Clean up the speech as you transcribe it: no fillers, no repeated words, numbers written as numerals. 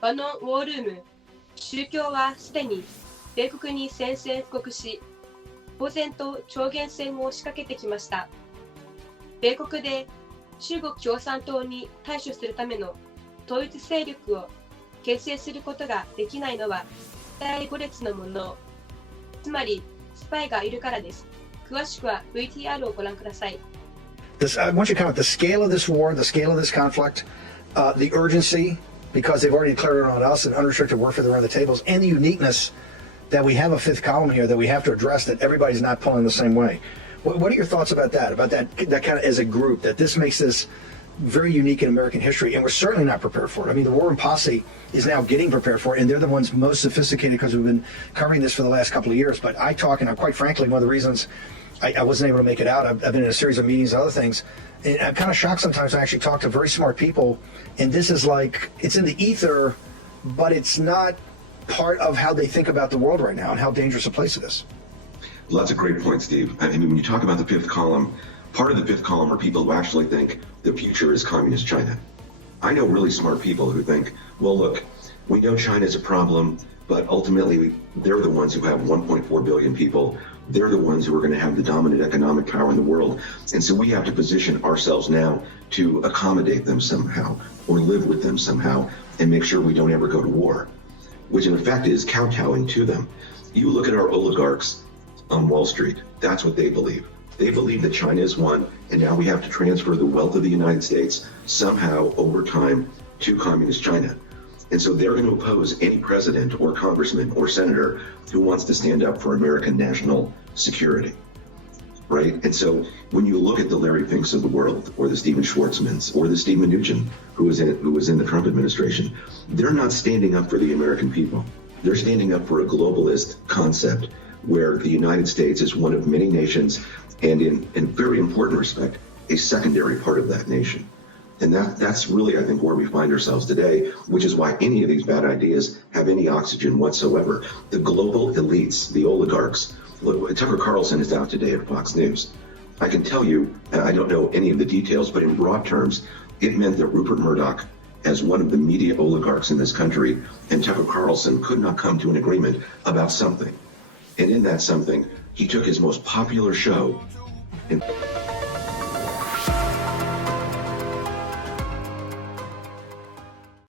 ウォールーム、中共は既に米国に宣戦布告し、公然と超限戦を仕掛けてきました。米国で中国共産党に対処するための統一勢力を形成することができないのは第5列のもの、つまりスパイがいるからです。詳しくは VTR をご覧ください。I want you to comment the scale of this war, the scale of this conflict, the urgency, because they've already declared it on us, and unrestricted warfare around the tables, and the uniqueness that we have a fifth column here that we have to address, that everybody's not pulling the same way. What are your thoughts about that kind of as a group, that this makes this very unique in American history, and we're certainly not prepared for it. I mean, the War Room Posse is now getting prepared for it, and they're the ones most sophisticated because we've been covering this for the last couple of years. But I talk, and quite frankly, one of the reasons I wasn't able to make it out, I've been in a series of meetings and other things, and I'm kind of shocked sometimes I actually talk to very smart people, and this is like, it's in the ether, but it's not part of how they think about the world right now and how dangerous a place it is. Well, that's a great point, Steve. I mean, when you talk about the fifth column, part of the fifth column are people who actually think the future is communist China. I know really smart people who think, well, look, we know China is a problem, but ultimately they're the ones who have 1.4 billion people. They're the ones who are going to have the dominant economic power in the world. And so we have to position ourselves now to accommodate them somehow, or live with them somehow, and make sure we don't ever go to war, which in effect is kowtowing to them. You look at our oligarchs on Wall Street, that's what they believe. They believe that China is one, and now we have to transfer the wealth of the United States somehow over time to communist China. And so they're going to oppose any president or congressman or senator who wants to stand up for American national security, right? And so when you look at the Larry Finks of the world, or the Stephen Schwartzmans, or the Steve Mnuchin, who was in the Trump administration, they're not standing up for the American people. They're standing up for a globalist concept where the United States is one of many nations, and in very important respect, a secondary part of that nation. And that's really, I think, where we find ourselves today, which is why any of these bad ideas have any oxygen whatsoever. The global elites, the oligarchs, look, Tucker Carlson is out today at Fox News. I can tell you, I don't know any of the details, but in broad terms, it meant that Rupert Murdoch, as one of the media oligarchs in this country, and Tucker Carlson could not come to an agreement about something. And in that something, he took his most popular show and